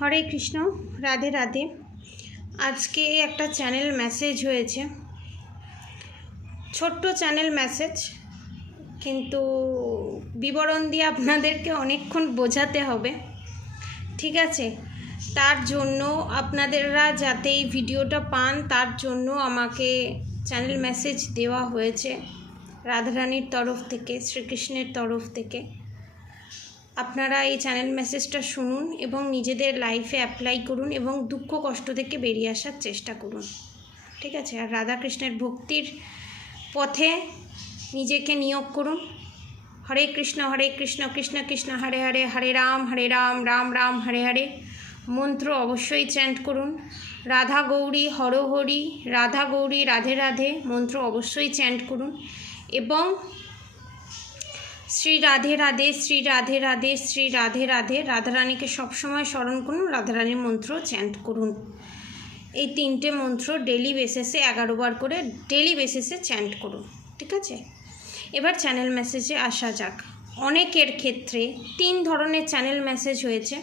হরে কৃষ্ণ, রাধে রাধে। আজকে একটা channel message হয়েছে, ছোট্ট চ্যানেল মেসেজ, কিন্তু বিবরণ দিয়ে আপনাদেরকে অনেকক্ষণ বোঝাতে হবে, ঠিক আছে? তার জন্য আপনাদেররা যাতে এই ভিডিওটা পান তার জন্য আমাকে চ্যানেল মেসেজ দেওয়া হয়েছে রাধারানীর তরফ থেকে, শ্রীকৃষ্ণের তরফ থেকে। আপনারা এই চ্যানেল মেসেজটা শুনুন এবং নিজেদের লাইফে অ্যাপ্লাই করুন এবং দুঃখ কষ্ট থেকে বেরিয়ে আসার চেষ্টা করুন, ঠিক আছে? আর রাধাকৃষ্ণের ভক্তির পথে নিজেকে নিয়োগ করুন। হরে কৃষ্ণ কৃষ্ণ কৃষ্ণ হরে হরে, হরে রাম রাম রাম হরে হরে মন্ত্র অবশ্যই চ্যান্ট করুন। রাধা গৌরী হরহরি, রাধা গৌরী রাধে রাধে মন্ত্র অবশ্যই চ্যান্ট করুন এবং শ্রী রাধে রাধে, শ্রী রাধে রাধে, শ্রী রাধে রাধে, রাধারানীকে সবসময় স্মরণ করুন, রাধারানীর মন্ত্র চ্যান্ট করুন। এই তিনটে মন্ত্র ডেলি বেসিসে 11 বার করে ডেলি বেসিসে চ্যান্ট করুন, ঠিক আছে? এবার চ্যানেল মেসেজে আসা যাক। অনেকের ক্ষেত্রে 3 ধরনের চ্যানেল মেসেজ হয়েছে।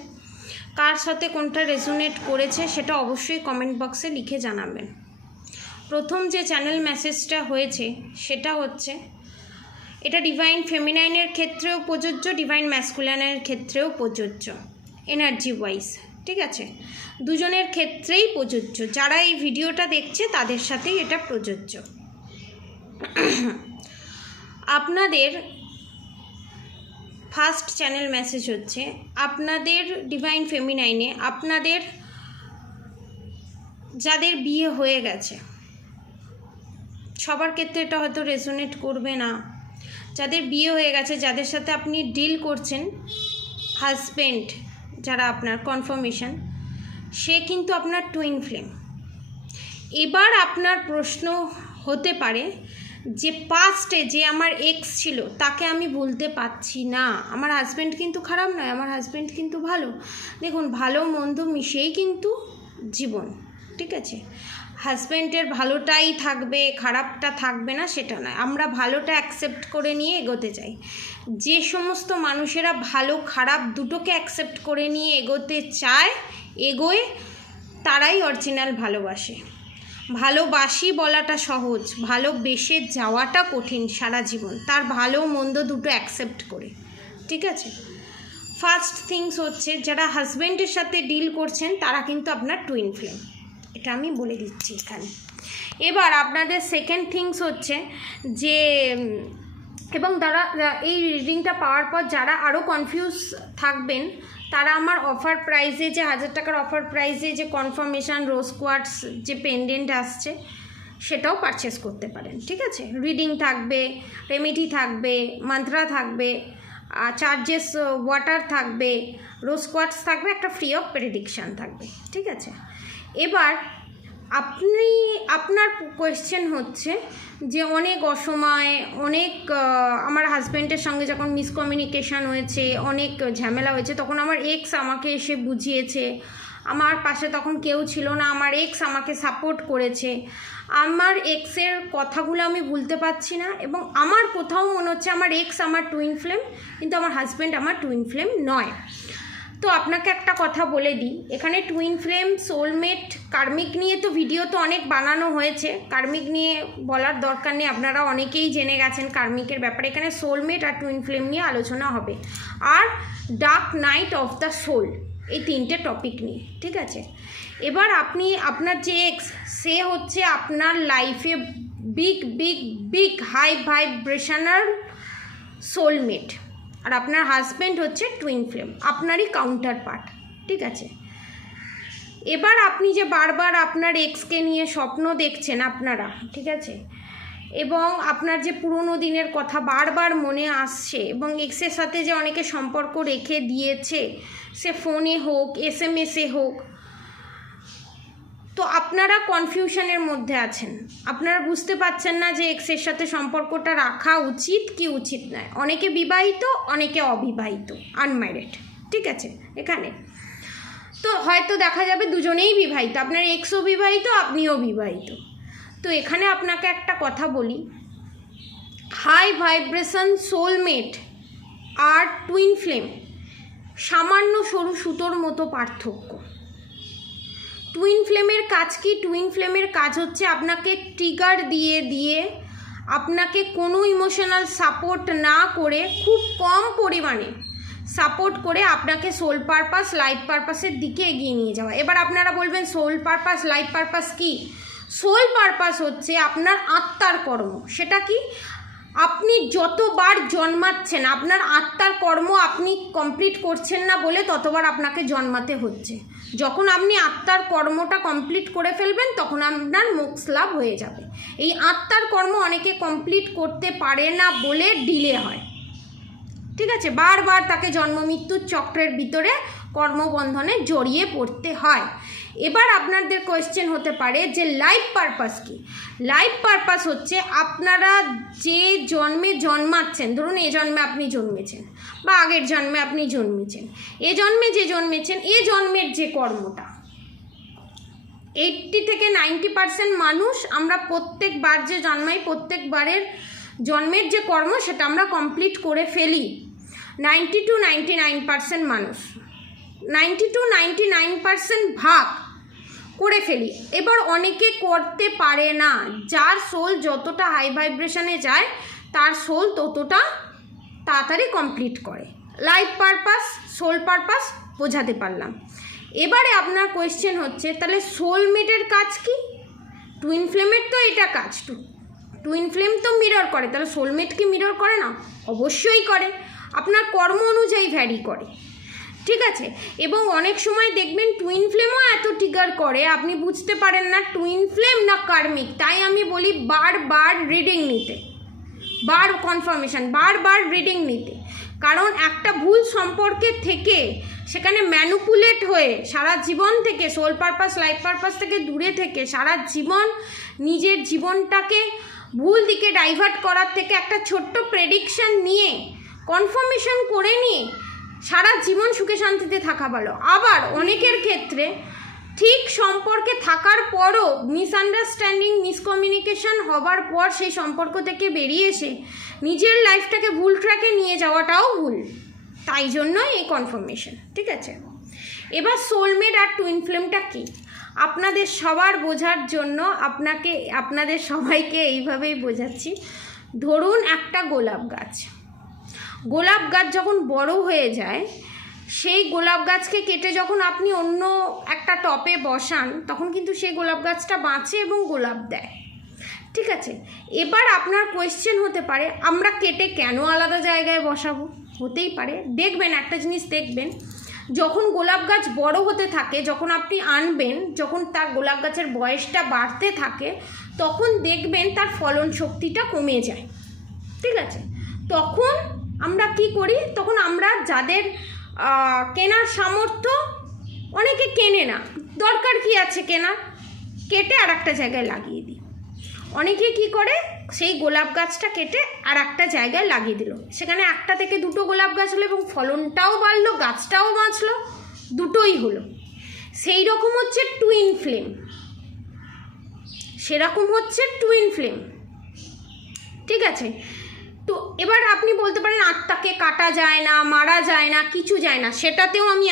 কার সাথে কোনটা রেজোনেট করেছে সেটা অবশ্যই কমেন্ট বক্সে লিখে জানাবেন। প্রথম যে চ্যানেল মেসেজটা হয়েছে সেটা হচ্ছে, এটা ডিভাইন ফেমিনাইনের ক্ষেত্রেও প্রযোজ্য, ডিভাইন ম্যাসকুলিনের ক্ষেত্রেও প্রযোজ্য, এনার্জি ওয়াইজ, ঠিক আছে? দুজনের ক্ষেত্রেই প্রযোজ্য। যারা এই ভিডিওটা দেখছে তাদের সাথেই এটা প্রযোজ্য। আপনাদের ফার্স্ট চ্যানেল মেসেজ হচ্ছে, আপনাদের ডিভাইন ফেমিনাইনে আপনাদের যাদের বিয়ে হয়ে গেছে, সবার ক্ষেত্রে এটা হয়তো রেজোনেট করবে না। যাদের বিয়ে হয়ে গেছে, যাদের সাথে আপনি ডিল করছেন, হাজব্যান্ড যারা আপনার কনফার্মেশন, সে কিন্তু আপনার টুইন ফ্লেম। এবার আপনার প্রশ্ন হতে পারে যে পাস্টে যে আমার এক্স ছিল তাকে আমি ভুলতে পারছি না, আমার হাজব্যান্ড কিন্তু খারাপ নয়, আমার হাজব্যান্ড কিন্তু ভালো। দেখুন, ভালো মন্দ মিশেই কিন্তু জীবন, ঠিক আছে? হাজব্যান্ডের ভালোটাই থাকবে, খারাপটা থাকবে না সেটা নয়। আমরা ভালোটা অ্যাকসেপ্ট করে নিয়ে এগোতে চাই। যে সমস্ত মানুষেরা ভালো খারাপ দুটোকে অ্যাকসেপ্ট করে নিয়ে এগোতে চায়, এগোয়, তারাই অরিজিনাল ভালোবাসে। ভালোবাসি বলাটা সহজ, ভালোবেসে যাওয়াটা কঠিন সারা জীবন, তার ভালো মন্দ দুটো অ্যাকসেপ্ট করে, ঠিক আছে? ফার্স্ট থিংস হচ্ছে, যারা হাজব্যান্ডের সাথে ডিল করছেন তারা কিন্তু আপনার টুইন ফ্লেম, এটা আমি বলে দিচ্ছি এখানে। এবার আপনাদের সেকেন্ড থিংস হচ্ছে যে, এবং তারা এই রিডিংটা পাওয়ার পর যারা আরও কনফিউজ থাকবেন তারা আমার অফার প্রাইসে, যে 1000 টাকার অফার প্রাইসে যে কনফার্মেশন রোজ কোয়ার্টস যে পেন্ডেন্ট আসছে সেটাও পারচেস করতে পারেন, ঠিক আছে? রিডিং থাকবে, রেমেডি থাকবে, মন্ত্রা থাকবে, চার্জেস ওয়াটার থাকবে, রোজ কোয়ার্টস থাকবে, একটা ফ্রি অফ প্রেডিকশান থাকবে, ঠিক আছে? এবার আপনার কোয়েশ্চেন হচ্ছে যে অনেক অসময়, অনেক আমার হাজব্যান্ডের সঙ্গে যখন মিসকমিউনিকেশান হয়েছে, অনেক ঝামেলা হয়েছে, তখন আমার এক্স আমাকে এসে বুঝিয়েছে, আমার পাশে তখন কেউ ছিল না, আমার এক্স আমাকে সাপোর্ট করেছে, আমার এক্সের কথাগুলো আমি ভুলতে পারছি না, এবং আমার কোথাও মনে হচ্ছে আমার এক্স আমার টুইন ফ্লেম, কিন্তু আমার হাজব্যান্ড আমার টুইন ফ্লেম নয়। তো আপনাকে একটা কথা বলে দিই, এখানে টুইন ফ্লেম, সোলমেট, কার্মিক নিয়ে তো ভিডিও তো অনেক বানানো হয়েছে, কার্মিক নিয়ে বলার দরকার নেই, আপনারা অনেকেই জেনে গেছেন কার্মিকের ব্যাপারে। এখানে সোলমেট আর টুইন ফ্লেম নিয়ে আলোচনা হবে, আর dark night of the soul, এই 3টে টপিক নিয়ে, ঠিক আছে? এবার আপনার যে এক্স, সে হচ্ছে আপনার লাইফে big big big high vibrational soulmate, আর আপনার হাজব্যান্ড হচ্ছে টুইন ফ্লেম, আপনারই কাউন্টার পার্ট, ঠিক আছে? এবার আপনি যে বারবার আপনার এক্সকে নিয়ে স্বপ্ন দেখছেন আপনারা, ঠিক আছে, এবং আপনার যে পুরনো দিনের কথা বারবার মনে আসছে, এবং এক্সের সাথে যে অনেকে সম্পর্ক রেখে দিয়েছে, সে ফোনে হোক, SMS-এ হোক, তো আপনারা কনফিউশনের মধ্যে আছেন, আপনারা বুঝতে পারছেন না যে এক্সের সাথে সম্পর্কটা রাখা উচিত কি উচিত নয়। অনেকে বিবাহিত, অনেকে অবিবাহিত, আনম্যারিড, ঠিক আছে? এখানে তো হয়তো দেখা যাবে দুজনেই বিবাহিত, আপনার এক্সও বিবাহিত, আপনিও বিবাহিত। তো এখানে আপনাকে একটা কথা বলি, হাই ভাইব্রেশন সোলমেট আর টুইন ফ্লেম সামান্য সরু সুতোর মতো পার্থক্য। টুইন ফ্লেমের কাজ কি? টুইন ফ্লেমের কাজ হচ্ছে আপনাকে ট্রিগার দিয়ে দিয়ে আপনাকে কোনো ইমোশনাল সাপোর্ট না করে খুব কম পরিমাণে সাপোর্ট করে আপনাকে সোল পারপাস লাইফ পারপাসের দিকে এগিয়ে নিয়ে যাওয়া। এবার আপনারা বলবেন সোল পারপাস লাইফ পারপাস কি? সোল পারপাস হচ্ছে আপনার আত্মার কর্ম। সেটা কি? আপনি যতবার জন্মাচ্ছেন আপনার আত্মার কর্ম আপনি কমপ্লিট করছেন না বলে ততবার আপনাকে জন্মাতে হচ্ছে। যখন আপনি আত্মার কর্মটা কমপ্লিট করে ফেলবেন তখন আপনার মোক্ষ লাভ হয়ে যাবে। এই আত্মার কর্ম অনেকে কমপ্লিট করতে পারে না বলে ডিলে হয়, ঠিক আছে? বারবার তাকে জন্ম মৃত্যুর চক্রের ভিতরে কর্মবন্ধনে জড়িয়ে পড়তে হয়। এবার আপনাদের কোয়েশ্চেন হতে পারে যে লাইফ পারপাস কি? লাইফ পারপাস হচ্ছে আপনারা যে জন্মে জন্মাচ্ছেন, ধরুন এ জন্মে আপনি জন্মেছেন বা আগের জন্মে আপনি জন্মেছেন, এ জন্মে যে জন্মেছেন এ জন্মের যে কর্মটা 80 থেকে 90% মানুষ আমরা প্রত্যেকবার যে জন্মাই প্রত্যেকবারের জন্মের যে কর্ম সেটা আমরা কমপ্লিট করে ফেলি। 90 to 99% মানুষ 90 to 99% ভাগ করে ফেলি। এবার অনেকে করতে পারে না। যার সোল যতটা হাই ভাইব্রেশনে যায় তার সোল ততটা তাড়াতাড়ি কমপ্লিট করে। লাইফ পারপাস সোল পারপাস বোঝাতে পারলাম। এবারে আপনার কোয়েশ্চেন হচ্ছে তাহলে সোলমেটের কাজ কি? টুইন ফ্লেমের তো এটা কাজ, টুইন ফ্লেম তো মিরর করে, তাহলে সোলমেট কি মিরর করে না? অবশ্যই করে, আপনার কর্ম অনুযায়ী ভ্যারি করে, ঠিক আছে? এবং অনেক সময় দেখবেন টুইন ফ্লেমও এত ট্রিগার করে আপনি বুঝতে পারেন না টুইন ফ্লেম না কার্মিক। তাই আমি বলি বারবার রিডিং নিতে, কনফার্মেশন বারবার রিডিং নিতে। কারণ একটা ভুল সম্পর্কে থেকে সেখানে ম্যানুপুলেট হয়ে সারা জীবন থেকে সোল পারপাস লাইফ পারপাস থেকে দূরে থেকে সারা জীবন নিজের জীবনটাকে ভুল দিকে ডাইভার্ট করার থেকে একটা ছোট্ট প্রেডিকশন নিয়ে কনফার্মেশন করে নিয়ে সারা জীবন সুখে শান্তিতে থাকা ভালো। আবার অনেকের ক্ষেত্রে ঠিক সম্পর্কে থাকার পরও মিসআন্ডারস্ট্যান্ডিং মিসকমিউনিকেশন হবার পর সেই সম্পর্ক থেকে বেরিয়ে এসে নিজের লাইফটাকে ভুল ট্র্যাকে নিয়ে যাওয়াটাও ভুল। তাই জন্য এই কনফার্মেশন, ঠিক আছে? এবার সোলমেট আর টুইন ফ্লেমটা কি আপনাদের সবার বোঝার জন্য আপনাদের সবাইকে এইভাবেই বোঝাচ্ছি। ধরুন একটা গোলাপ গাছ যখন বড় হয়ে যায় সেই গোলাপ গাছকে কেটে যখন আপনি অন্য একটা টপে বসান তখন কিন্তু সেই গোলাপ গাছটা বাঁচে এবং গোলাপ দেয়, ঠিক আছে? এবার আপনার কোয়েশ্চেন হতে পারে আমরা কেটে কেন আলাদা জায়গায় বসাবো? হতেই পারে, দেখবেন একটা জিনিস দেখবেন, যখন গোলাপ গাছ বড় হতে থাকে যখন আপনি আনবেন, যখন তার গোলাপ গাছের বয়সটা বাড়তে থাকে তখন দেখবেন তার ফলন শক্তিটা কমে যায়, ঠিক আছে? তখন আমরা কি করি? তখন আমরা যাদের কেনার সামর্থ্য, অনেকে কেনে না, দরকার কি আছে কেনা, কেটে আর একটা জায়গায় লাগিয়ে দিই। অনেকে কি করে সেই গোলাপ গাছটা কেটে আর একটা জায়গায় লাগিয়ে দিল, সেখানে একটা থেকে দুটো গোলাপ গাছ হলো এবং ফলনটাও বাড়লো গাছটাও বাঁচলো, দুটোই হলো। সেই রকম হচ্ছে টুইন ফ্লেম, সেরকম হচ্ছে টুইন ফ্লেম, ঠিক আছে? তো এবার আপনি বলতে পারেন আত্মাকে কাটা যায় না, মারা যায় না, কিছু যায় না, সেটাতেও আমি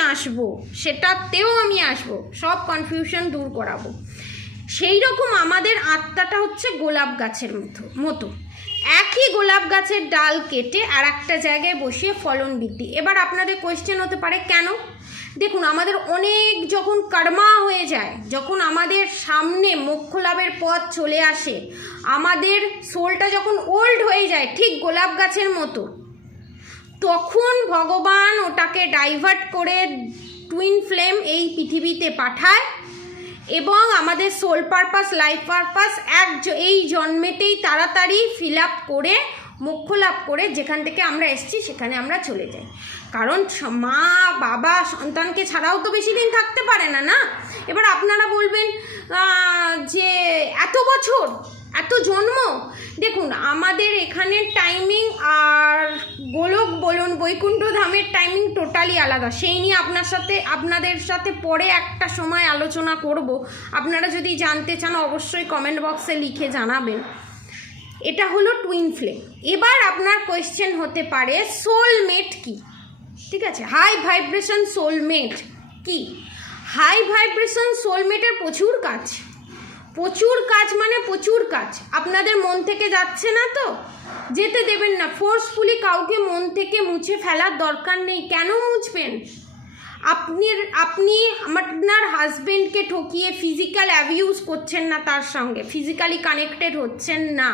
আসবো, সব কনফিউশন দূর করাবো। সেই রকম আমাদের আত্মাটা হচ্ছে গোলাপ গাছের মতো একই গোলাপ গাছের ডাল কেটে আর একটা জায়গায় বসিয়ে ফলন বৃদ্ধি। এবার আপনাদের কোয়েশ্চেন হতে পারে কেন? দেখুন, আমাদের অনেক যখন কর্মা হয়ে যায়, যখন আমাদের সামনে মোক্ষ লাভের পথ চলে আসে, আমাদের সোলটা যখন ওল্ড হয়ে যায় ঠিক গোলাপ গাছের মতো, তখন ভগবান ওটাকে ডাইভার্ট করে টুইন ফ্লেম এই পৃথিবীতে পাঠায় এবং আমাদের সোল পারপাস লাইফ পারপাস এই জন্মেতেই তাড়াতাড়ি ফিল আপ করে মোক্ষ লাভ করে যেখান থেকে আমরা এসেছি সেখানে আমরা চলে যাই। কারণ মা বাবা সন্তানকে ছাড়াও তো বেশি দিন থাকতে পারে না, না? এবার আপনারা বলবেন যে এত বছর এত জন্ম, দেখুন আমাদের এখানের টাইমিং আর গোলক বলুন বৈকুণ্ঠ ধামের টাইমিং টোটালি আলাদা। সেই নিয়ে আপনাদের সাথে পরে একটা সময় আলোচনা করব। আপনারা যদি জানতে চান অবশ্যই কমেন্ট বক্সে লিখে জানাবেন। এটা হলো টুইন ফ্লেম। এবার আপনার কোয়েশ্চেন হতে পারে সোলমেট কি? ঠিক আছে। হাই ভাইব্রেশন সোলমেট কি? হাই ভাইব্রেশন সোলমেটের প্রচুর কাজ, প্রচুর কাজ মানে প্রচুর কাজ। আপনাদের মন থেকে যাচ্ছে না তো যেতে দেবেন না। ফোর্সফুলি কাউকে মন থেকে মুছে ফেলার দরকার নেই। কেন মুছবেন? আপনি আপনার হাজবেন্ডকে ঠকিয়ে ফিজিক্যাল অ্যাবিউজ করছেন না, তার সঙ্গে ফিজিক্যালি কানেক্টেড হচ্ছেন না,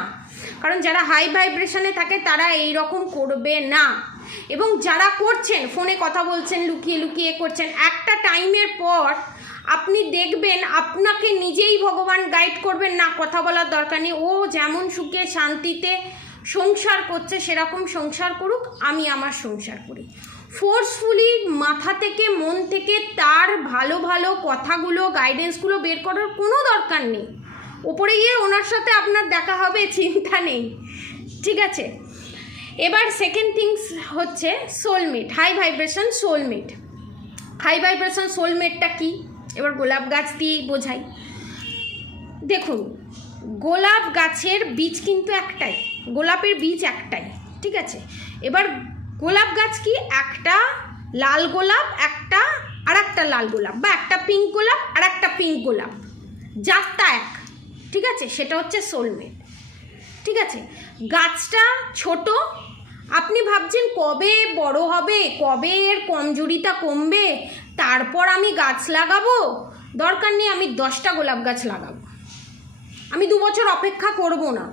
কারণ যারা হাই ভাইব্রেশনে থাকে তারা এই রকম করবে না। এবং যারা করছেন, ফোনে কথা বলছেন, লুকিয়ে লুকিয়ে করছেন, একটা টাইমের পর আপনি দেখবেন আপনাকে নিজেই ভগবান গাইড করবেন, না কথা বলার দরকার নেই, ও যেমন সুখে শান্তিতে সংসার করছে সেরকম সংসার করুক, আমি আমার সংসার করি। ফোর্সফুলি মাথা থেকে মন থেকে তার ভালো ভালো কথাগুলো গাইডেন্সগুলো বের করার কোনো দরকার নেই। ওপরে গিয়ে ওনার সাথে আপনার দেখা হবে, চিন্তা নেই, ঠিক আছে। এবার সেকেন্ড থিংস হচ্ছে soulmate, high vibration soulmate. High vibration সোলমেটটা কি? এবার গোলাপ গাছ দিয়েই বোঝাই। দেখুন, গোলাপ গাছের বীজ কিন্তু একটাই, গোলাপের বীজ একটাই, ঠিক আছে। এবার গোলাপ গাছ কি? একটা লাল গোলাপ, একটা আর একটা লাল গোলাপ, বা একটা পিঙ্ক গোলাপ আর একটা পিঙ্ক গোলাপ, জাতটা এক, ঠিক আছে। সেটা হচ্ছে সোলমেট, ঠিক আছে। গাছটা ছোট, আপনি ভাবছেন কবে বড় হবে, কবে এর কমজোরিটা কমবে, তারপর আমি গাছ লাগাবো। দরকার নেই, আমি 10টা গোলাপ গাছ লাগাবো, আমি 2 বছর অপেক্ষা করব না।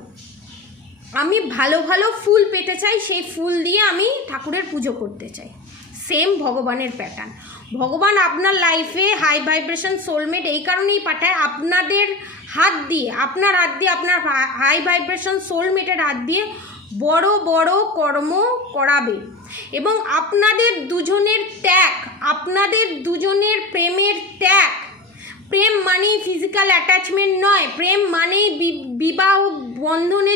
আমি ভালো ভালো ফুল পেতে চাই, সেই ফুল দিয়ে আমি ঠাকুরের পুজো করতে চাই। সেম ভগবানের প্যাটার্ন। ভগবান আপনার লাইফে হাই ভাইব্রেশন সোলমেট এই কারণেই পাঠায়, আপনাদের হাত দিয়ে, আপনার হাত দিয়ে, আপনার হাই ভাইব্রেশন সোলমেটের হাত দিয়ে বড় বড় কর্ম করাবে। এবং আপনাদের দুজনের ত্যাগ, আপনাদের দুজনের প্রেমের ত্যাগ, প্রেম মানেই ফিজিক্যাল অ্যাটাচমেন্ট নয়, প্রেম মানেই বিবাহ বন্ধনে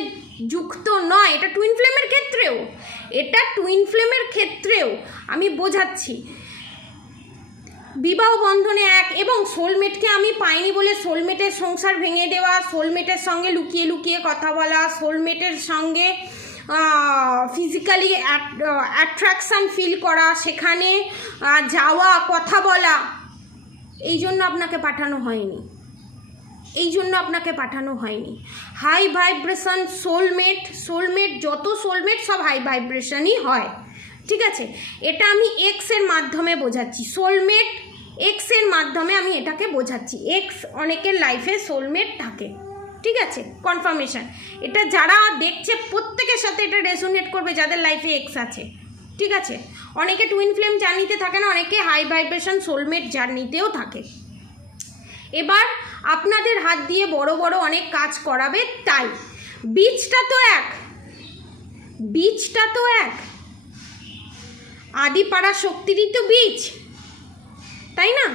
যুক্ত নয়। এটা টুইন ফ্লেমের ক্ষেত্রেও, এটা টুইন ফ্লেমের ক্ষেত্রেও আমি বোঝাচ্ছি, বিবাহ বন্ধনে এক। এবং সোলমেটকে আমি পাইনি বলে সোলমেটের সংসার ভেঙে দেওয়া, সোলমেটের সঙ্গে লুকিয়ে লুকিয়ে কথা বলা, সোলমেটের সঙ্গে ফিজিক্যালি অ্যাট্রাকশান ফিল করা, সেখানে যাওয়া, কথা বলা, এই জন্য আপনাকে পাঠানো হয়নি, এই জন্য আপনাকে পাঠানো হয়নি। হাই ভাইব্রেশন সোলমেট, সোলমেট যত সোলমেট সব হাই ভাইব্রেশনই হয়, ঠিক আছে। এটা আমি এক্সের মাধ্যমে বোঝাচ্ছি, সোলমেট এক্সের মাধ্যমে আমি এটাকে বোঝাচ্ছি। এক্স অনেকের লাইফে সোলমেট থাকে, ঠিক আছে। কনফার্মেশন, এটা যারা দেখছে প্রত্যেকের সাথে এটা রেজোনেট করবে যাদের লাইফে এক্স আছে, ঠিক আছে। অনেকে টুইন ফ্লেম জার্নিতে থাকে না, অনেকে হাই ভাইব্রেশন সোলমেট জার্নিতেও থাকে। এবার আপনাদের হাত দিয়ে বড় বড় অনেক কাজ করাবে, তাই বীজটা তো এক, বীজটা তো এক, আদিপাড়া শক্তিরই তো বীজ, তাই না?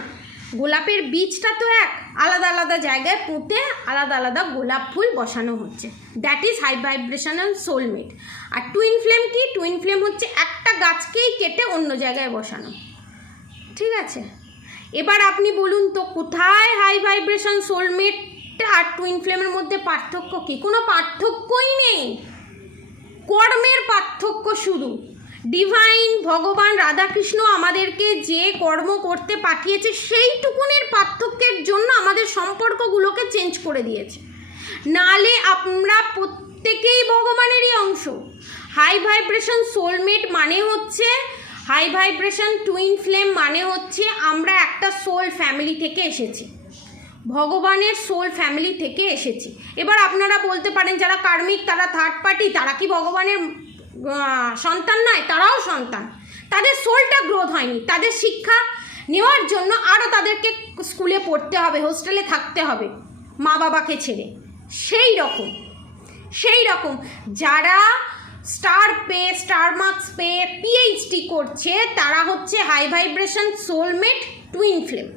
গোলাপের বীজটা তো এক, আলাদা আলাদা জায়গায় পুঁতে আলাদা আলাদা গোলাপ ফুল বসানো হচ্ছে, that is high vibrational soulmate. আর টুইন ফ্লেম কি? টুইন ফ্লেম হচ্ছে একটা গাছকেই কেটে অন্য জায়গায় বসানো, ঠিক আছে। এবার আপনি বলুন তো, কোথায় হাই ভাইব্রেশন সোলমেট আর টুইন ফ্লেমের মধ্যে পার্থক্য কি? কোনো পার্থক্যই নেই, কর্মের পার্থক্য শুরু। ডিভাইন ভগবান রাধাকৃষ্ণ আমাদেরকে যে কর্ম করতে পাঠিয়েছে সেইটুকুনের পার্থক্যের জন্য আমাদের সম্পর্কগুলোকে চেঞ্জ করে দিয়েছে, নালে আমরা প্রত্যেকেই ভগবানেরই অংশ। হাই ভাইব্রেশন সোলমেট মানে হচ্ছে, হাই ভাইব্রেশন টুইন ফ্লেম মানে হচ্ছে আমরা একটা সোল ফ্যামিলি থেকে এসেছি, ভগবানের সোল ফ্যামিলি থেকে এসেছি। এবার আপনারা বলতে পারেন যারা কার্মিক, তারা থার্ড পার্টি, তারা কি ভগবানের সন্তান নয়? তারাও সন্তান, তাদের সোলটা গ্রোথ হয়নি, তাদের শিক্ষা নেওয়ার জন্য আরও তাদেরকে স্কুলে পড়তে হবে, হোস্টেলে থাকতে হবে মা বাবাকে ছেড়ে। সেই রকম যারা স্টার পেয়ে, স্টার মার্কস পেয়ে পিএইচডি করছে, তারা হচ্ছে high vibration soulmate twin flame.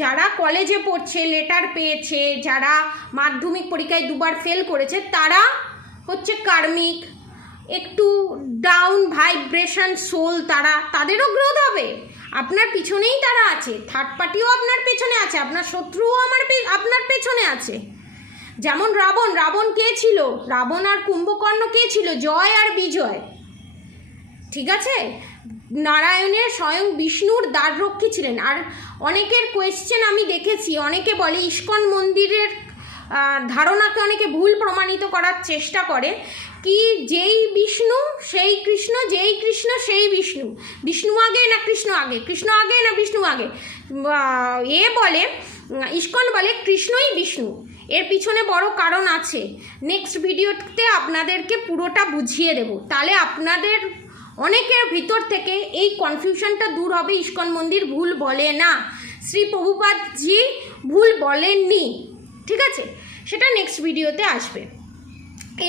যারা কলেজে পড়ছে, লেটার পেয়েছে, যারা মাধ্যমিক পরীক্ষায় 2বার ফেল করেছে, তারা হচ্ছে কার্মিক, একটু ডাউন ভাইব্রেশন সোল, তাদেরও গ্রোথ হবে। আপনার পিছনেই তারা আছে, থার্ড পার্টিও আপনার পেছনে আছে, আপনার শত্রুও আপনার পেছনে আছে। যেমন রাবণ কে ছিল? রাবণ আর কুম্ভকর্ণ কে ছিল? জয় আর বিজয়। ঠিক আছে? নারায়ণের স্বয়ং বিষ্ণুর দ্বাররক্ষী ছিলেন। আর অনেকের কোয়েশ্চেন আমি দেখেছি, অনেকে বলে ইস্কন মন্দিরের ধারণাকে অনেকে ভুল প্রমাণিত করার চেষ্টা করে কি যেই বিষ্ণু সেই কৃষ্ণ, যেই কৃষ্ণ সেই বিষ্ণু, বিষ্ণু আগে না কৃষ্ণ আগে, কৃষ্ণ আগে না বিষ্ণু আগে। বলে ইস্কন বলে কৃষ্ণই বিষ্ণু। এর পিছনে বড় কারণ আছে, নেক্সট ভিডিওতে আপনাদেরকে পুরোটা বুঝিয়ে দেব, তাহলে আপনাদের অনেকের ভিতর থেকে এই কনফিউশনটা দূর হবে। ইস্কন মন্দির ভুল বলে না, শ্রী প্রভুপাদজি ভুল বলেননি, ঠিক আছে? সেটা নেক্সট ভিডিওতে আসবে।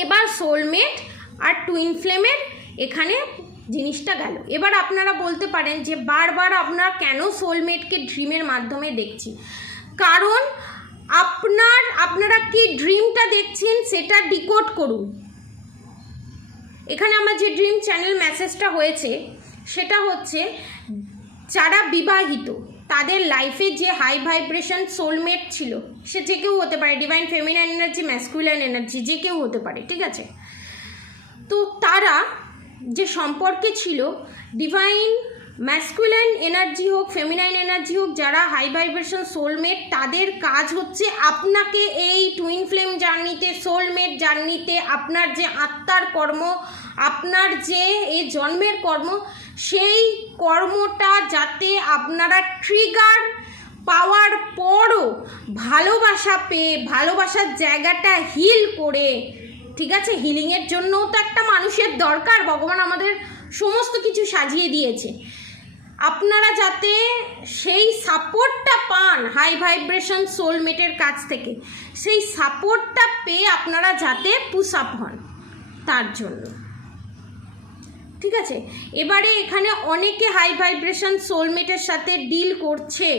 এবার সোলমেট আর টুইন ফ্লেমের এখানে জিনিসটা গেল। এবার আপনারা বলতে পারেন যে বারবার আপনারা কেন সোলমেটকে ড্রিমের মাধ্যমে দেখছি? কারণ আপনারা কি ড্রিমটা দেখছেন সেটা ডিকোড করুন। এখানে আমার যে ড্রিম চ্যানেল মেসেজটা হয়েছে সেটা হচ্ছে যারা বিবাহিত তাদের লাইফে যে হাই ভাইব্রেশন সোলমেট ছিল, সে যে কেউ হতে পারে, divine feminine energy, masculine energy, যে কেউ হতে পারে, ঠিক আছে? তো তারা যে সম্পর্কে ছিল, ডিভাইন ম্যাসকুলাইন এনার্জি হোক, ফেমিনাইন এনার্জি হোক, যারা হাই ভাইব্রেশন সোলমেট, তাদের কাজ হচ্ছে আপনাকে এই টুইন ফ্লেম জার্নিতে, সোলমেট জার্নিতে, আপনার যে আত্মার কর্ম, আপনার যে এই জন্মের কর্ম, সেই কর্মটা যাতে আপনারা ট্রিগার পাওয়ার পরও ভালোবাসা পেয়ে, ভালোবাসার জায়গাটা হিল করে, ঠিক আছে? হিলিংয়ের জন্যও তো একটা মানুষের দরকার, ভগবান আমাদের সমস্ত কিছু সাজিয়ে দিয়েছে। আপনারা যাতে সেই সাপোর্টটা পান হাই ভাইব্রেশন সোলমেটের কাছ থেকে, সেই সাপোর্টটা পেয়ে আপনারা যাতে পুশ আপ হন, তার জন্য, ঠিক আছে? এবারে এখানে অনেকে হাই ভাইব্রেশন সোলমেটের সাথে ডিল করছে,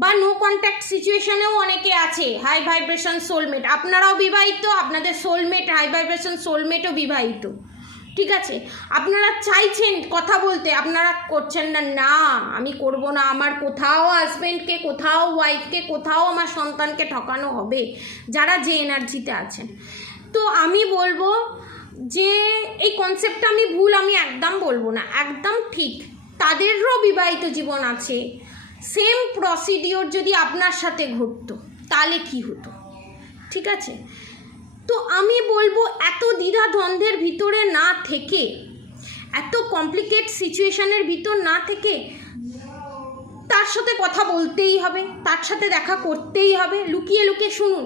বা নো কন্ট্যাক্ট সিচুয়েশনেও অনেকে আছে হাই ভাইব্রেশন সোলমেট। আপনারাও বিবাহিত, আপনাদের সোলমেট হাই ভাইব্রেশন সোলমেটও বিবাহিত, ঠিক আছে? আপনারা চাইছেন কথা বলতে, আপনারা করছেন না, না আমি করব না, আমার কোথাও হাজব্যান্ডকে, কোথাও ওয়াইফকে, কোথাও আমার সন্তানকে ঠকানো হবে, যারা যে এনার্জিতে আছেন। তো আমি বলবো যে এই কনসেপ্টটা আমি ভুল, আমি একদম বলবো না, একদম ঠিক। তাদেরও বিবাহিত জীবন আছে। সেম প্রসিডিওর যদি আপনার সাথে ঘটতো তাহলে কি হতো, ঠিক আছে? তো আমি বলবো এত দ্বিধাদ্বন্দ্বের ভিতরে না থেকে, এত কমপ্লিকেট সিচুয়েশনের ভিতর না থেকে তার সাথে কথা বলতেই হবে, তার সাথে দেখা করতেই হবে। লুকিয়ে লুকিয়ে শুনুন,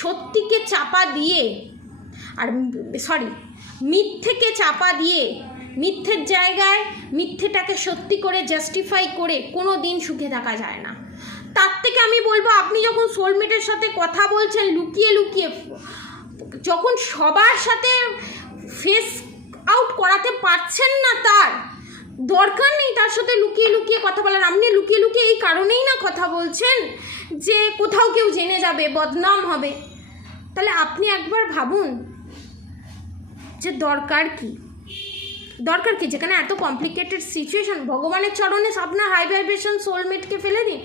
সত্যিকে চাপা দিয়ে, আর মিথ্যেকে চাপা দিয়ে, মিথ্যের জায়গায় মিথ্যেটাকে সত্যি করে জাস্টিফাই করে কোনো দিন সুখে থাকা যায় না। তার থেকে আমি বলবো আপনি যখন সোলমেটের সাথে কথা বলছেন লুকিয়ে লুকিয়ে, যখন সবার সাথে ফেস আউট করাতে পারছেন না, তার দরকার নেই তার সাথে লুকিয়ে লুকিয়ে কথা বলার। আপনি লুকিয়ে লুকিয়ে এই কারণেই না কথা বলছেন যে কোথাও কেউ জেনে যাবে, বদনাম হবে। তাহলে আপনি একবার ভাবুন যে দরকার কি, যেখানে এত কমপ্লিকেটেড সিচুয়েশন, ভগবানের চরণে আপনার হাই ভাইব্রেশন সোলমেটকে ফেলে দিন।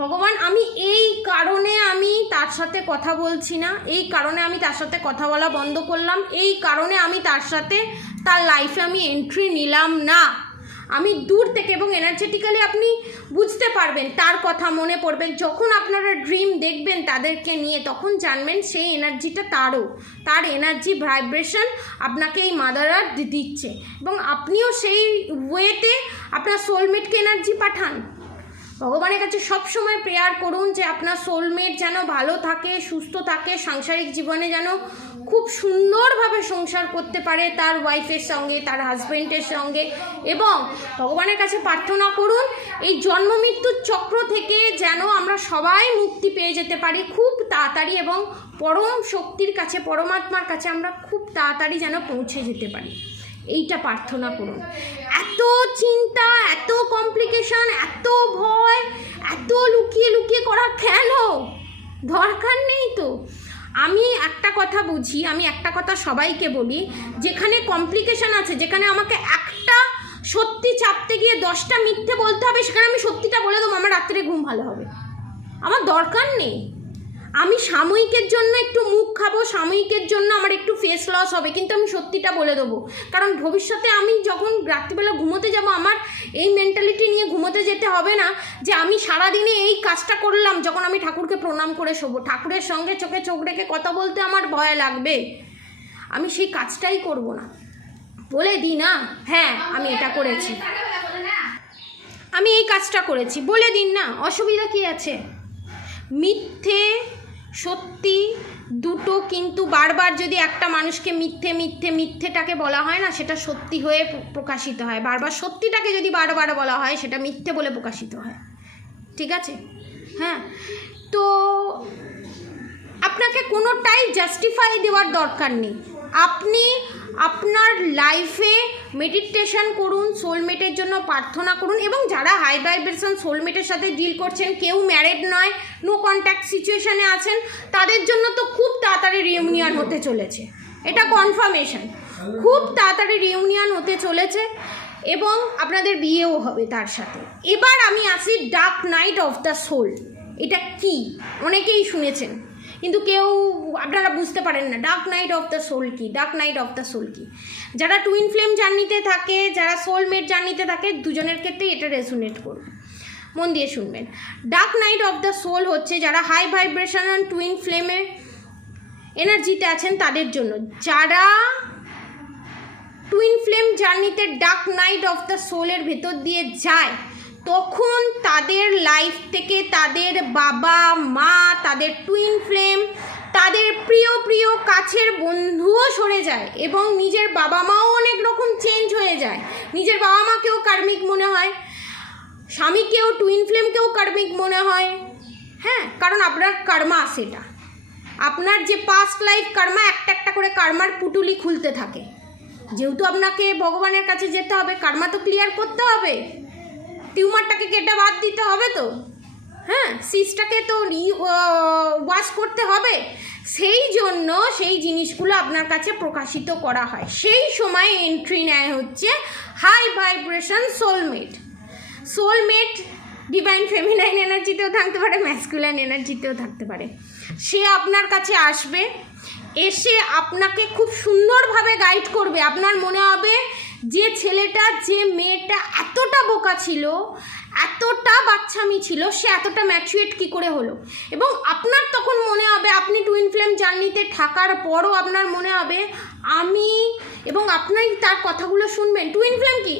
ভগবান, আমি এই কারণে আমি তার সাথে কথা বলছি না, এই কারণে আমি তার সাথে কথা বলা বন্ধ করলাম, এই কারণে আমি তার সাথে তার লাইফে আমি এন্ট্রি নিলাম না। আমি দূর থেকে, এবং এনার্জেটিক্যালি আপনি বুঝতে পারবেন, তার কথা মনে পড়বে। যখন আপনারা ড্রিম দেখবেন তাদেরকে নিয়ে, তখন জানবেন সেই এনার্জিটা তার এনার্জি ভাইব্রেশন আপনাকে এই মাদার আর্থ দিচ্ছে, এবং আপনিও সেই ওয়েতে আপনার সোলমেটকে এনার্জি পাঠান। ভগবানের কাছে সবসময় প্রেয়ার করুন যে আপনার সোলমেট যেন ভালো থাকে, সুস্থ থাকে, সাংসারিক জীবনে যেন খুব সুন্দরভাবে সংসার করতে পারে তার ওয়াইফের সঙ্গে, তার হাজব্যান্ডের সঙ্গে। এবং ভগবানের কাছে প্রার্থনা করুন এই জন্ম মৃত্যুর চক্র থেকে যেন আমরা সবাই মুক্তি পেয়ে যেতে পারি খুব তাড়াতাড়ি, এবং পরম শক্তির কাছে, পরমাত্মার কাছে আমরা খুব তাড়াতাড়ি যেন পৌঁছে যেতে পারি। এইটা প্রার্থনা করুন। এত চিন্তা, এত কমপ্লিকেশন, এত ভয়, এত লুকিয়ে লুকিয়ে করা কেন? দরকার নেই তো। আমি একটা কথা বুঝি, আমি একটা কথা সবাইকে বলি, যেখানে কমপ্লিকেশন আছে, যেখানে আমাকে একটা সত্যি চাপতে গিয়ে 10টা মিথ্যে বলতে হবে, সেখানে আমি সত্যিটা বলে দেবো, আমার রাত্রে ঘুম ভালো হবে। আমার দরকার নেই। আমি সাময়িকের জন্য একটু মুখ খাবো, সাময়িকের জন্য আমার একটু ফেস লস হবে, কিন্তু আমি সত্যিটা বলে দেবো। কারণ ভবিষ্যতে আমি যখন রাত্রিবেলা ঘুমোতে যাব, আমার এই মেন্টালিটি নিয়ে ঘুমোতে যেতে হবে না যে আমি সারাদিনে এই কাজটা করলাম, যখন আমি ঠাকুরকে প্রণাম করে শোবো, ঠাকুরের সঙ্গে চোখে চোখ রেখে কথা বলতে আমার ভয় লাগবে, আমি সেই কাজটাই করব না। বলে দিই না, হ্যাঁ আমি এটা করেছি, আমি এই কাজটা করেছি, বলে দিন না, অসুবিধা কী আছে? মিথ্যে সত্যি দুটো কিন্তু বারবার যদি একটা মানুষকে মিথ্যেটাকে বলা হয় না, সেটা সত্যি হয়ে প্রকাশিত হয়। বারবার সত্যিটাকে যদি বারবার বলা হয়, সেটা মিথ্যে বলে প্রকাশিত হয়। ঠিক আছে? হ্যাঁ, তো আপনাকে কোনোটাই জাস্টিফাই দেওয়ার দরকার নেই। আপনি আপনার লাইফে মেডিটেশন করুন, সোলমেটের জন্য প্রার্থনা করুন, এবং যারা হাই ভাইব্রেশন সোলমেটের সাথে ডিল করছেন, কেউ ম্যারেড নয়, নো কন্ট্যাক্ট সিচুয়েশনে আছেন, তাদের জন্য তো খুব তাড়াতাড়ি রিউনিয়ন হতে চলেছে, এটা কনফার্মেশন। খুব তাড়াতাড়ি রিউনিয়ন হতে চলেছে এবং আপনাদের বিয়েও হবে তার সাথে। এবার আমি আসি dark night of the soul. এটা কি অনেকেই শুনেছেন, কিন্তু কেউ আপনারা বুঝতে পারেন না dark night of the soul কি। Dark night of the soul কি? যারা টুইন ফ্লেম জার্নিতে থাকে, যারা সোলমেট জার্নিতে থাকে, দুজনের ক্ষেত্রেই এটা রেজোনেট করবে। মন দিয়ে শুনবেন। Dark night of the soul হচ্ছে যারা হাই ভাইব্রেশন টুইন ফ্লেমে এনার্জিতে আছেন তাদের জন্য। যারা টুইন ফ্লেম জার্নিতে ডার্ক নাইট অফ দ্য সোলের ভেতর দিয়ে যায়, তখন তাদের লাইফ থেকে তাদের বাবা মা, তাদের টুইন ফ্লেম, তাদের প্রিয় কাছের বন্ধুও সরে যায়, এবং নিজের বাবা মাও অনেক রকম চেঞ্জ হয়ে যায়। নিজের বাবা মাকেও কার্মিক মনে হয়, স্বামীকেও, টুইন ফ্লেমকেও কার্মিক মনে হয়। হ্যাঁ, কারণ আপনার কর্মা, সেটা আপনার যে পাস্ট লাইফ কর্মা, একটা করে কর্মার পুটুলি খুলতে থাকে। যেহেতু আপনাকে ভগবানের কাছে যেতে হবে, কর্মা তো ক্লিয়ার করতে হবে, টিউমারটাকে কেটে বাদ দিতে হবে তো, হ্যাঁ, সিসটাকে তো ওয়াশ করতে হবে। সেই জন্য সেই জিনিসগুলো আপনার কাছে প্রকাশিত করা হয়। সেই সময় এন্ট্রি নেয় হচ্ছে high vibration soulmate. Soulmate divine feminine এনার্জিতেও থাকতে পারে, ম্যাসকুলাইন এনার্জিতেও থাকতে পারে। সে আপনার কাছে আসবে, এসে আপনাকে খুব সুন্দরভাবে গাইড করবে। আপনার মনে হবে যে ছেলেটা, যে মেয়েটা এতটা বোকা ছিল, এতটা বাচ্চামি ছিল, সে এতটা ম্যাচুয়েট কী করে হলো। এবং আপনার তখন মনে হবে, আপনি টুইন ফ্লেম জার্নিতে থাকার পরও আপনার মনে হবে আমি, এবং আপনাই তার কথাগুলো শুনবেন। টুইন ফ্লেম কি,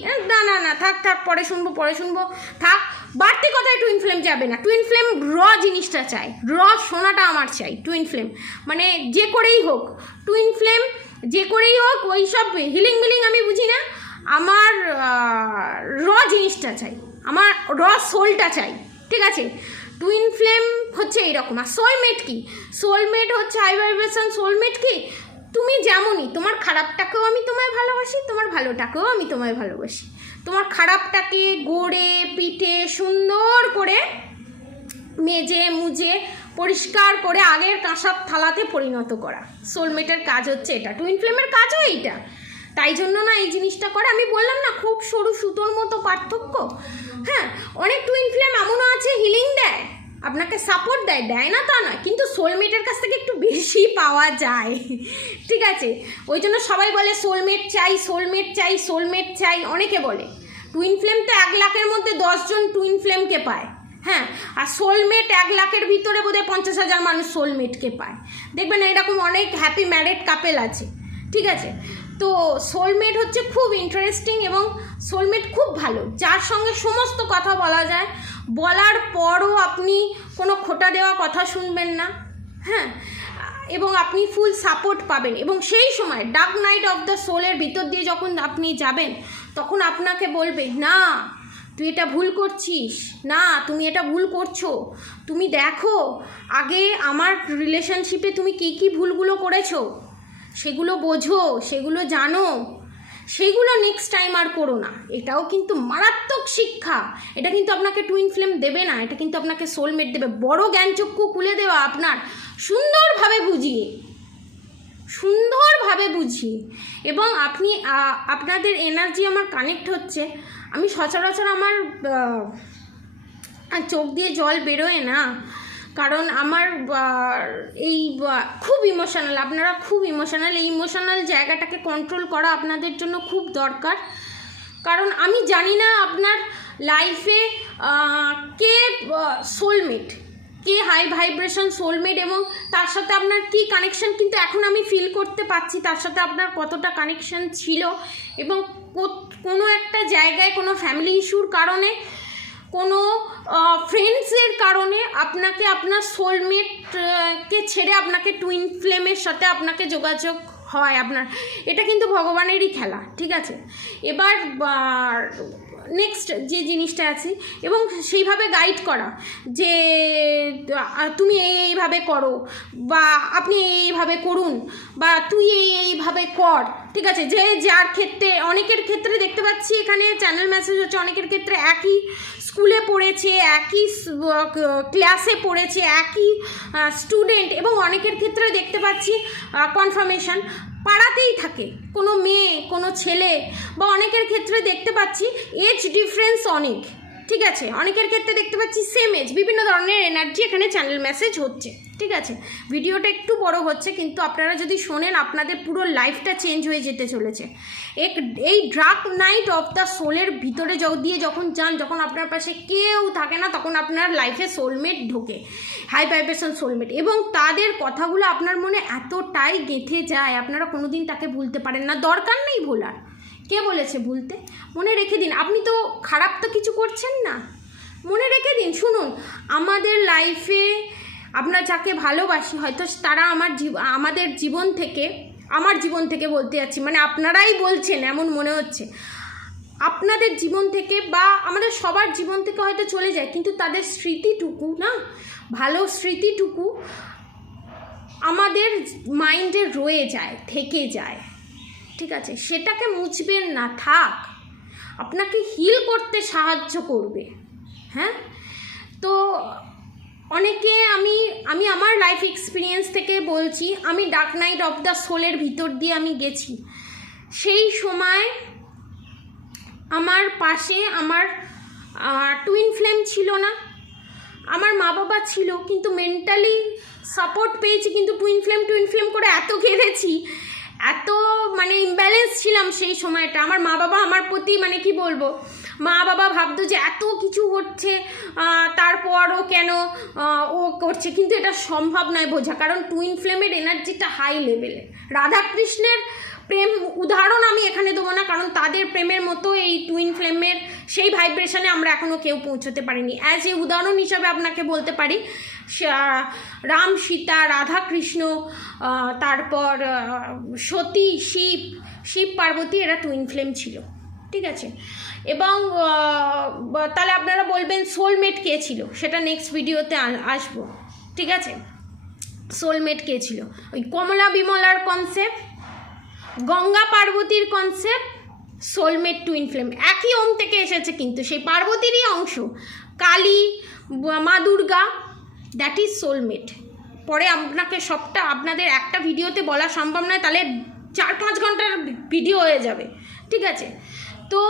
না থাক পরে শুনবো, থাক, বাড়তি কথায় টুইন ফ্লেম যাবে না। টুইন ফ্লেম র জিনিসটা চাই, র সোনাটা আমার চাই। টুইন ফ্লেম মানে যে করেই হোক, টুইন ফ্লেম যে করেই হোক, ওই সব হিলিং মিলিং আমি বুঝি না, আমার র জিনিসটা চাই, আমার র সোলটা চাই। ঠিক আছে? টুইন ফ্লেম হচ্ছে এইরকম। আর সোলমেট কি? সোলমেট হচ্ছে হাই ভাইব্রেশন সোলমেট কি, তুমি যেমনই, তোমার খারাপটাকেও আমি তোমায় ভালোবাসি, তোমার ভালোটাকেও আমি তোমায় ভালোবাসি। তোমার খারাপটাকে গড়ে পিঠে সুন্দর করে মেজে মুজে পরিষ্কার করে আগের কাঁসার থালাতে পরিণত করা। সোলমেটের কাজ হচ্ছে এটা, টুইন ফ্লেমের কাজও এইটা। তাই জন্য না এই জিনিসটা করে। আমি বললাম না খুব সরু সুতোর মতো পার্থক্য। হ্যাঁ, অনেক টুইন ফ্লেম এমনও আছে হিলিং দেয়, আপনাকে সাপোর্ট দেয় না তা নয়, কিন্তু সোলমেটের কাছ থেকে একটু বেশি পাওয়া যায়। ঠিক আছে? ওই জন্য সবাই বলে সোলমেট চাই। অনেকে বলে টুইন ফ্লেম তো 1 লাখের মধ্যে 10 জন টুইন ফ্লেমকে পায়। হ্যাঁ, আর সোলমেট 1 লাখের ভিতরে বোধহয় 50,000 মানুষ সোলমেটকে পায়। দেখবেন এরকম অনেক হ্যাপি ম্যারেড কাপেল আছে। ঠিক আছে? তো সোলমেট হচ্ছে খুব ইন্টারেস্টিং, এবং সোলমেট খুব ভালো, যার সঙ্গে সমস্ত কথা বলা যায়, বলার পরও আপনি কোনো খোটা দেওয়া কথা শুনবেন না। হ্যাঁ, এবং আপনি ফুল সাপোর্ট পাবেন। এবং সেই সময় ডার্ক নাইট অফ দ্য সোলের ভিতর দিয়ে যখন আপনি যাবেন, তখন আপনাকে বলবে না তুই এটা ভুল করছিস, না তুমি এটা ভুল করছো, তুমি দেখো আগে আমার রিলেশনশিপে তুমি কী ভুলগুলো করেছো, সেগুলো বোঝো, সেগুলো জানো, সেইগুলো নেক্সট টাইম আর করো না। এটাও কিন্তু মারাত্মক শিক্ষা। এটা কিন্তু আপনাকে টুইন ফ্লেম দেবে না, এটা কিন্তু আপনাকে সোলমেট দেবে। বড় জ্ঞানচক্ষু খুলে দেওয়া আপনার, সুন্দরভাবে বুঝিয়ে, এবং আপনি আপনাদের এনার্জি আমার কানেক্ট হচ্ছে। আমি সচরাচর আমার চোখ দিয়ে জল বেরোয় না, কারণ আমার এই খুব ইমোশনাল, আপনারা খুব ইমোশনাল, এই ইমোশনাল জায়গাটাকে কন্ট্রোল করা আপনাদের জন্য খুব দরকার। কারণ আমি জানি না আপনার লাইফে কে সোলমেট, কে হাই ভাইব্রেশন সোলমেট এবং তার সাথে আপনার কী কানেকশন, কিন্তু এখন আমি ফিল করতে পারছি তার সাথে আপনার কতটা কানেকশন ছিল এবং কোনো একটা জায়গায় কোনো ফ্যামিলি ইস্যুর কারণে, কোনো ফ্রেন্ডসের কারণে আপনাকে আপনার সোলমেটকে ছেড়ে আপনাকে টুইন ফ্লেমের সাথে আপনাকে যোগাযোগ হয় আপনার। এটা কিন্তু ভগবানেরই খেলা, ঠিক আছে। এবার নেক্সট যে জিনিসটা আছে এবং সেইভাবে গাইড করা যে তুমি এইভাবে করো বা আপনি এইভাবে করুন বা তুই এইভাবে কর, ঠিক আছে। যে যার ক্ষেত্রে, অনেকের ক্ষেত্রে দেখতে পাচ্ছি এখানে চ্যানেল মেসেজ হচ্ছে, অনেকের ক্ষেত্রে একই স্কুলে পড়েছে, একই ক্লাসে পড়েছে, একই স্টুডেন্ট, এবং অনেকের ক্ষেত্রে দেখতে পাচ্ছি কনফার্মেশন পাড়াতেই থাকে, কোনো মেয়ে কোনো ছেলে, বা অনেকের ক্ষেত্রে দেখতে পাচ্ছি এজ ডিফারেন্স অনেক, ঠিক আছে। অনেকের ক্ষেত্রে দেখতে পাচ্ছি সেম এজ, বিভিন্ন ধরনের এনার্জি এখানে চ্যানেল মেসেজ হচ্ছে, ঠিক আছে। ভিডিওটা একটু বড় হচ্ছে, কিন্তু আপনারা যদি শোনেন আপনাদের পুরো লাইফটা চেঞ্জ হয়ে যেতে চলেছে। এই ডার্ক নাইট অফ দ্য সোলের ভিতরে দিয়ে যখন যান, যখন আপনার পাশে কেউ থাকে না, তখন আপনার লাইফে সোলমেট ঢোকে, হাই ভাইব্রেশন সোলমেট, এবং তাদের কথাগুলো আপনার মনে এতটাই গেঁথে যায় আপনারা কোনোদিন তাকে ভুলতে পারেন না। দরকার নেই ভোলার, কে বলেছে ভুলতে, মনে রেখে দিন। আপনি তো খারাপ তো কিছু করছেন না, মনে রেখে দিন। শুনুন, আমাদের লাইফে আমরা যাকে ভালোবাসি, হয়তো তারা আমাদের জীবন থেকে, আমার জীবন থেকে বলতে যাচ্ছি, মানে আপনারাই বলছেন এমন মনে হচ্ছে, আপনাদের জীবন থেকে বা আমাদের সবার জীবন থেকে হয়তো চলে যায়, কিন্তু তাদের স্মৃতিটুকু না, ভালো স্মৃতিটুকু আমাদের মাইন্ডে রয়ে যায়, থেকে যায়, ঠিক আছে। সেটাকে মুছবেন না, থাক, আপনাকে হিল করতে সাহায্য করবে। হ্যাঁ, তো অনেকে, আমি আমার লাইফ এক্সপিরিয়েন্স থেকে বলছি, আমি ডার্ক নাইট অফ দ্য সোলের ভিতর দিয়ে আমি গেছি। সেই সময় আমার পাশে আমার টুইন ফ্লেম ছিল না, আমার মা বাবা ছিল, কিন্তু মেন্টালি সাপোর্ট পেয়েছি, কিন্তু টুইন ফ্লেম করে এত কেঁদেছি, এত মানে ইমব্যালেন্স ছিলাম সেই সময়টা। আমার মা বাবা আমার প্রতি, মানে কি বলবো, মা বাবা ভাবতো যে এত কিছু হচ্ছে তারপরও কেন ও করছে, কিন্তু এটা সম্ভব নয় বোঝা, কারণ টুইন ফ্লেমের এনার্জিটা হাই লেভেলে। রাধাকৃষ্ণের প্রেম উদাহরণ আমি এখানে দেবো না, কারণ তাদের প্রেমের মতো এই টুইন ফ্লেমের সেই ভাইব্রেশনে আমরা এখনও কেউ পৌঁছতে পারিনি। অ্যাজ এ উদাহরণ হিসাবে আপনাকে বলতে পারি, রাম সীতা, রাধাকৃষ্ণ, তারপর সতী, শিব পার্বতী, এরা টুইন ফ্লেম ছিল, ঠিক আছে। এবং তাহলে আপনারা বলবেন সোলমেট কে ছিল, সেটা নেক্সট ভিডিওতে আসবো, ঠিক আছে। সোলমেট কে ছিল, ওই কমলা বিমলার কনসেপ্ট, গঙ্গা পার্বতীর কনসেপ্ট, সোলমেট টুইন ফ্লেম একই ওম থেকে এসেছে, কিন্তু সেই পার্বতীরই অংশ, কালী, মা দুর্গা, দ্যাট ইজ সোলমেট। পরে আপনাকে সবটা আপনাদের একটা ভিডিওতে বলা সম্ভব নয়, তাহলে 4-5 ঘন্টার ভিডিও হয়ে যাবে, ঠিক আছে। তো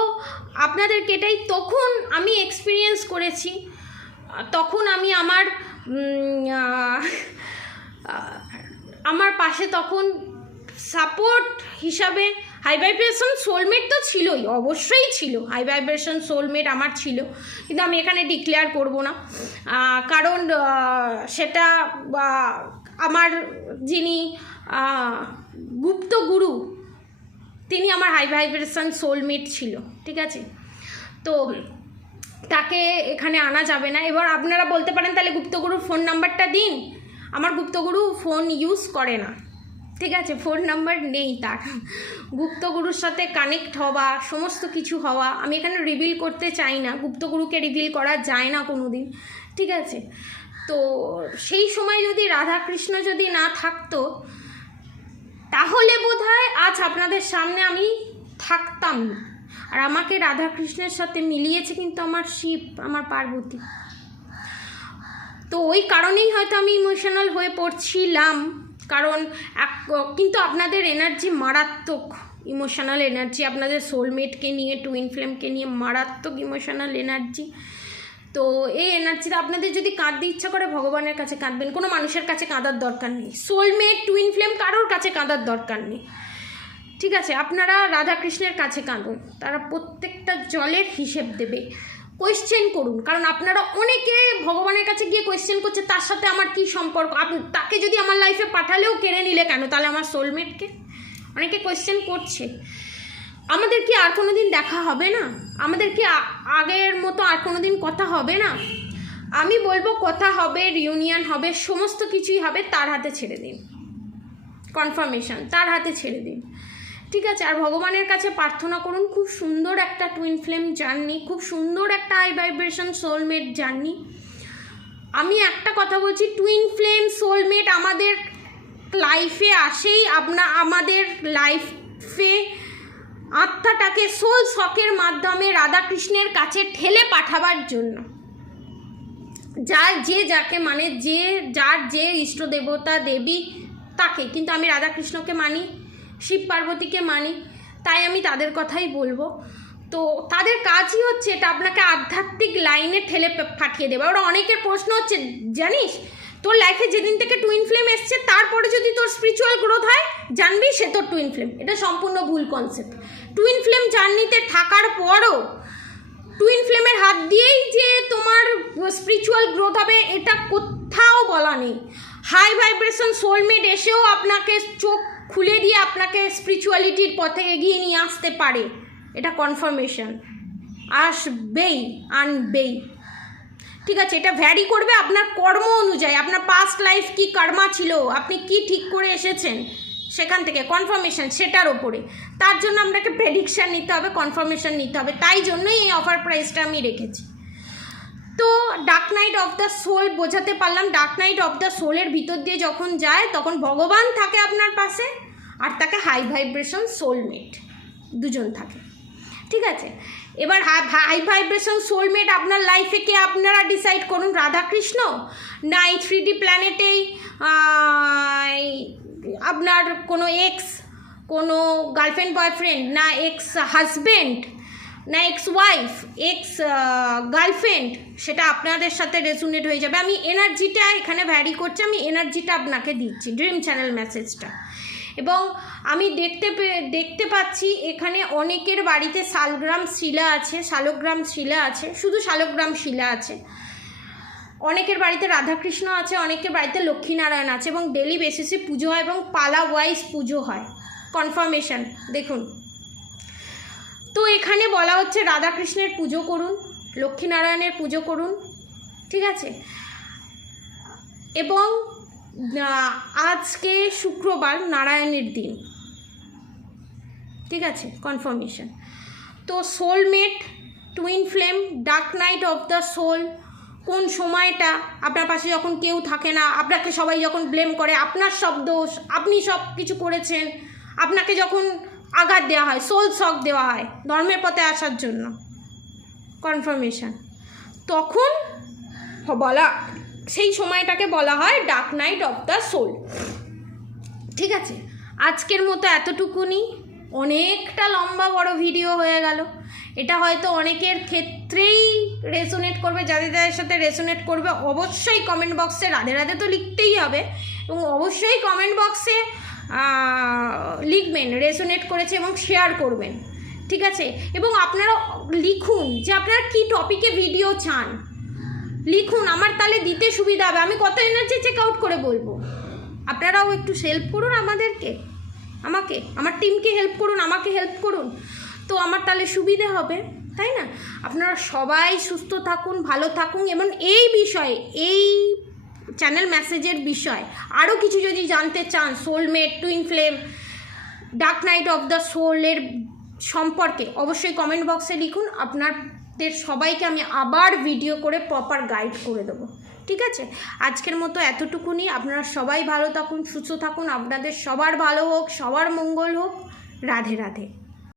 আপনাদেরকে এটাই তখন আমি এক্সপিরিয়েন্স করেছি, তখন আমি আমার পাশে তখন সাপোর্ট হিসাবে হাই ভাইব্রেশন সোলমেট তো ছিলই, অবশ্যই ছিল, হাই ভাইব্রেশন সোলমেট আমার ছিল, কিন্তু আমি এখানে ডিক্লেয়ার করব না, কারণ সেটা আমার যিনি গুপ্ত গুরু, তিনি আমার হাই ভাইব্রেশন সোলমেট ছিল, ঠিক আছে। তো তাকে এখানে আনা যাবে না। এবার আপনারা বলতে পারেন তাহলে গুপ্তগুরুর ফোন নাম্বারটা দিন। আমার গুপ্তগুরু ফোন ইউজ করে না, ঠিক আছে, ফোন নাম্বার নেই তার। গুপ্তগুরুর সাথে কানেক্ট হওয়া, সমস্ত কিছু হওয়া আমি এখানে রিভিল করতে চাই না, গুপ্তগুরুকে রিভিল করা যায় না কোনো দিন, ঠিক আছে। তো সেই সময় যদি রাধাকৃষ্ণ যদি না থাকতো, তাহলে বোধহয় আজ আপনাদের সামনে আমি থাকতাম না। আর আমাকে রাধাকৃষ্ণের সাথে মিলিয়েছে কিন্তু আমার শিব, আমার পার্বতী। তো ওই কারণেই হয়তো আমি ইমোশনাল হয়ে পড়ছিলাম, কারণ কিন্তু আপনাদের এনার্জি মারাত্মক ইমোশনাল এনার্জি, আপনাদের সোলমেটকে নিয়ে, টুইন ফ্লেমকে নিয়ে মারাত্মক ইমোশনাল এনার্জি। তো এই এনার্জিটা আপনাদের যদি কাঁদতে ইচ্ছা করে ভগবানের কাছে কাঁদবেন, কোনো মানুষের কাছে কাঁদার দরকার নেই, সোলমেট টুইন ফ্লেম কারোর কাছে কাঁদার দরকার নেই, ঠিক আছে? আপনারা রাধাকৃষ্ণের কাছে কাঁদুন, তারা প্রত্যেকটা জলের হিসেব দেবে। কোয়েশ্চেন করুন, কারণ আপনারা অনেকে ভগবানের কাছে গিয়ে কোয়েশ্চেন করছে তার সাথে আমার কি সম্পর্ক, তাকে যদি আমার লাইফে পাঠালেও কেড়ে নিলে কেন, তাহলে আমার সোলমেটকে অনেকে কোয়েশ্চেন করছে। আমাদের কি আর কোনো দিন দেখা হবে না? আমাদের কি আগের মতো আর কোনো দিন কথা হবে না? আমি বলবো কথা হবে, রিউনিয়ন হবে, সমস্ত কিছুই হবে, তার হাতে ছেড়ে দিন, কনফার্মেশন তার হাতে ছেড়ে দিন, ঠিক আছে? আর ভগবানের কাছে প্রার্থনা করুন খুব সুন্দর একটা টুইন ফ্লেম জার্নি, খুব সুন্দর একটা হাই ভাইব্রেশন সোলমেট জার্নি। আমি একটা কথা বলছি, টুইন ফ্লেম সোলমেট আমাদের লাইফে আসেই আমাদের লাইফে আত্মাটাকে সোল শকের মাধ্যমে রাধাকৃষ্ণের কাছে ঠেলে পাঠাবার জন্য। যাকে মানে যার যে ইষ্ট দেবতা দেবী তাকে, কিন্তু আমি রাধাকৃষ্ণকে মানি, শিব পার্বতীকে মানি, তাই আমি তাদের কথাই বলবো। তো তাদের কাজই হচ্ছে এটা আপনাকে আধ্যাত্মিক লাইনে ঠেলে পাঠিয়ে দেবে। ওরা অনেকের প্রশ্ন হচ্ছে, জানিস তোর লাইফে যেদিন থেকে টুইন ফ্লেম এসছে তারপরে যদি তোর স্পিরিচুয়াল গ্রোথ হয়, জানবি সে তোর টুইন ফ্লেম। এটা সম্পূর্ণ ভুল কনসেপ্ট। টুইন ফ্লেম জার্নিতে থাকার পরও টুইন ফ্লেমের হাত দিয়েই যে তোমার স্পিরিচুয়াল গ্রোথ হবে এটা কোথাও বলা নেই। হাই ভাইব্রেশন সোলমেট এসেও আপনাকে চোখ খুলে দিয়ে আপনাকে স্পিরিচুয়ালিটির পথে এগিয়ে নিয়ে আসতে পারে, এটা কনফার্মেশন আসবেই, আনবেই, ঠিক আছে? এটা ভ্যারি করবে আপনার কর্ম অনুযায়ী, আপনার পাস্ট লাইফ কি কর্মা ছিল, আপনি কি ঠিক করে এসেছেন সেখান থেকে কনফার্মেশন সেটার ওপরে। তার জন্য আপনাকে প্রেডিকশান নিতে হবে, কনফার্মেশন নিতে হবে, তাই জন্যই এই অফার প্রাইসটা আমি রেখেছি। তো dark night of the soul বোঝাতে পারলাম, ডার্ক নাইট অফ দ্য সোলের ভিতর দিয়ে যখন যায় তখন ভগবান থাকে আপনার পাশে, আর তাকে হাই ভাইব্রেশন সোলমেট দুজন থাকে, ঠিক আছে? এবার হাই ভাইব্রেশন সোলমেট আপনার লাইফে কে আপনারা ডিসাইড করুন, রাধাকৃষ্ণ না এই 3D প্ল্যানেটেই আপনার কোনো এক্স, কোনো গার্লফ্রেন্ড বয়ফ্রেন্ড, না এক্স হাজব্যান্ড, না এক্স ওয়াইফ, এক্স গার্লফ্রেন্ড, সেটা আপনাদের সাথে রেজোনেট হয়ে যাবে। আমি এনার্জিটা এখানে ভ্যারি করছি, আমি এনার্জিটা আপনাকে দিচ্ছি, ড্রিম চ্যানেল মেসেজটা। এবং আমি দেখতে পাচ্ছি এখানে অনেকের বাড়িতে শালগ্রাম শিলা আছে, শুধু শালগ্রাম শিলা আছে, অনেকের বাড়িতে রাধাকৃষ্ণ আছে, অনেকের বাড়িতে লক্ষ্মীনারায়ণ আছে, এবং ডেলি বেসিসে পুজো হয় এবং পালা ওয়াইজ পুজো হয়। কনফার্মেশন দেখুন, তো এখানে বলা হচ্ছে রাধাকৃষ্ণের পুজো করুন, লক্ষ্মীনারায়ণের পুজো করুন, ঠিক আছে? এবং আজকে শুক্রবার, নারায়ণের দিন, ঠিক আছে? কনফার্মেশন। তো soulmate, twin flame, dark night of the soul, কোন সময়টা আপনার পাশে যখন কেউ থাকে না, আপনাকে সবাই যখন ব্লেম করে, আপনার সব দোষ, আপনি সব কিছু করেছেন, আপনাকে যখন আঘাত দেওয়া হয়, সোল শক দেওয়া হয় ধর্মের পথে আসার জন্য, কনফার্মেশন, তখন বলা, সেই সময়টাকে বলা হয় dark night of the soul, ঠিক আছে? আজকের মতো এতটুকুনি, অনেকটা লম্বা বড় ভিডিও হয়ে গেল। এটা হয়তো অনেকের ক্ষেত্রেই রেজোনেট করবে, যাদের সাথে রেজোনেট করবে অবশ্যই কমেন্ট বক্সে রাধে রাধে তো লিখতেই হবে, এবং অবশ্যই কমেন্ট বক্সে লিখবেন রেজোনেট করেছে এবং শেয়ার করবেন, ঠিক আছে? এবং আপনারা লিখুন যে আপনারা কী টপিকে ভিডিও চান, লিখুন, আমার তাহলে দিতে সুবিধা হবে, আমি কত এনার্জি চেক আউট করে বলবো। আপনারাও একটু হেল্প করুন আমাকে, আমার টিমকে হেল্প করুন, আমাকে হেল্প করুন, তো আমার তাহলে সুবিধে হবে, তাই না? আপনারা সবাই সুস্থ থাকুন, ভালো থাকুন, এবং এই বিষয়ে, এই চ্যানেল মেসেজের বিষয় আরও কিছু যদি জানতে চান, soulmate, twin flame, dark night of the সোলের সম্পর্কে, অবশ্যই কমেন্ট বক্সে লিখুন। আপনাদের সবাইকে আমি আবার ভিডিও করে প্রপার গাইড করে দেবো, ঠিক আছে? আজকের মতো এতটুকুনি। আপনারা সবাই ভালো থাকুন, সুস্থ থাকুন, আপনাদের সবার ভালো হোক, সবার মঙ্গল হোক। রাধে রাধে।